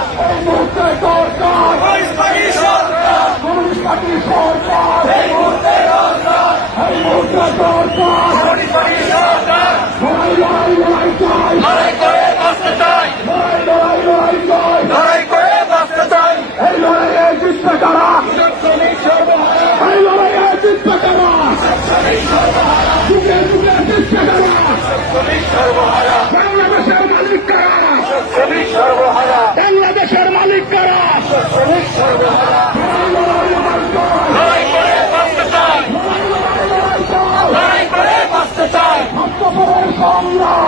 লড়াই ของเรา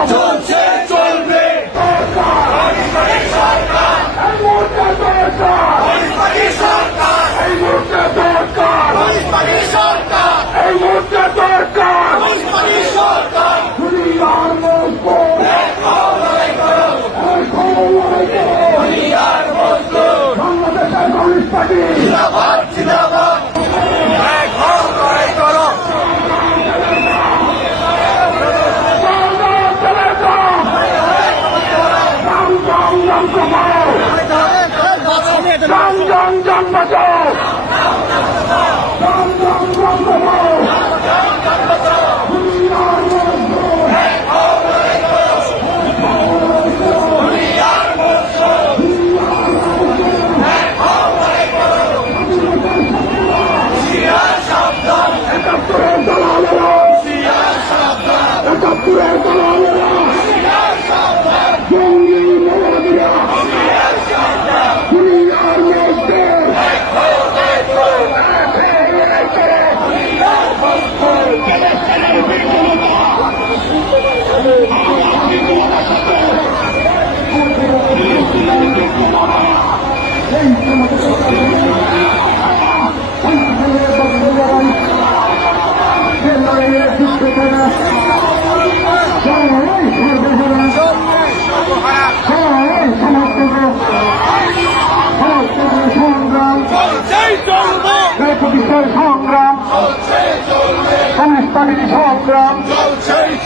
সংস্থানের সংগ্রাম।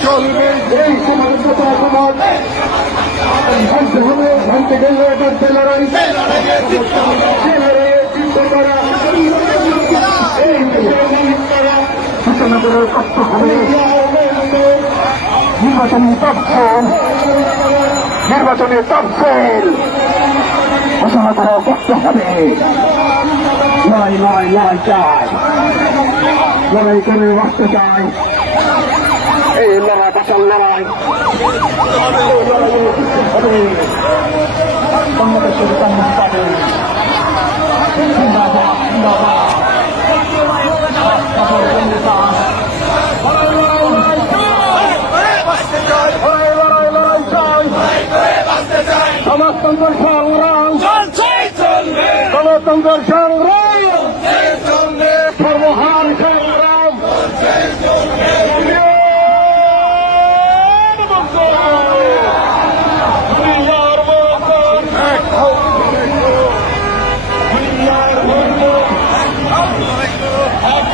চলবে। এই সমাজের যত অপমান ভাঙতে হবে ভাঙতে গেলে এটাতে লড়াই এই সূচনা হবে নির্বাচনী তফসল নির্বাচনী তফসল ঘোষণা করা করতে হবে। লড়াই লড়াই লড়াই চাই। লড়াই করে বাঁচতে চাই। এই লড়াই বাঁচার লড়াই। বাংলাদেশের কমিউনিস্ট পার্টি জিন্দাবাদ জিন্দাবাদ সমাজতন্ত্র সংগ্রাম গণতন্ত্র সংগ্রাম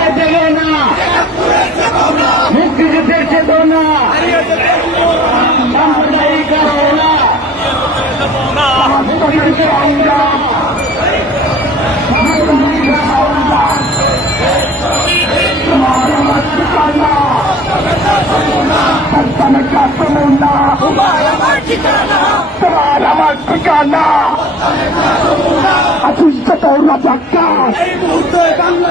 এক হও লড়াই করো। বাংলাদেশের মালিক কারা এই সীমার মালিক কারা একাত্তরের চেতনা হারিয়ে যেতে দেবে না। মুক্তিযুদ্ধের চেতনা সাম্প্রদায়িক চেতনা সামাজিক সংগ্রাম তোমার আমার ঠিকানা। আছিস যত রাজাকার এই মুহূর্তে বাংলা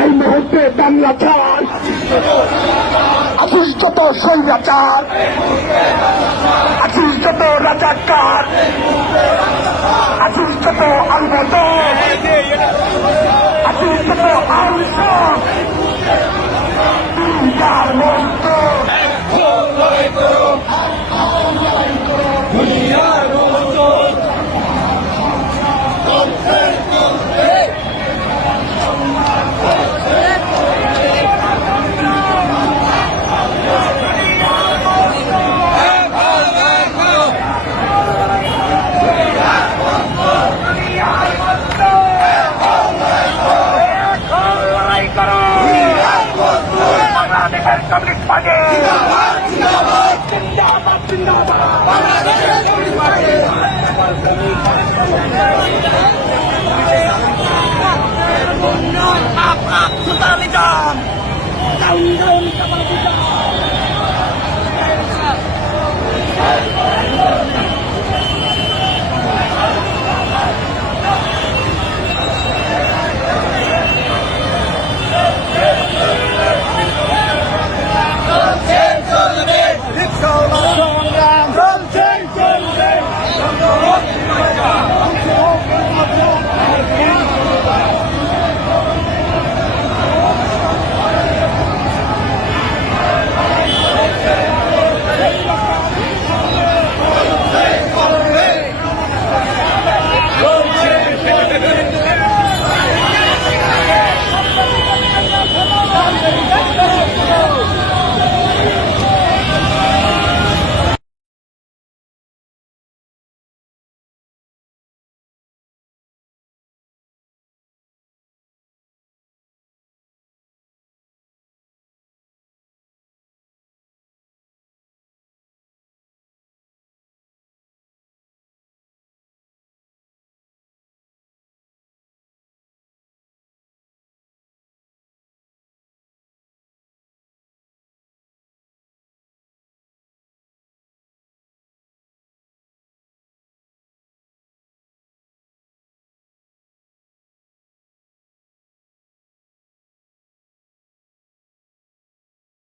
এই মুহূর্তে বাংলা ছাড় আছিস যত সৈরাচার বাংলাদেশের communist party Down, down. Down, down, down.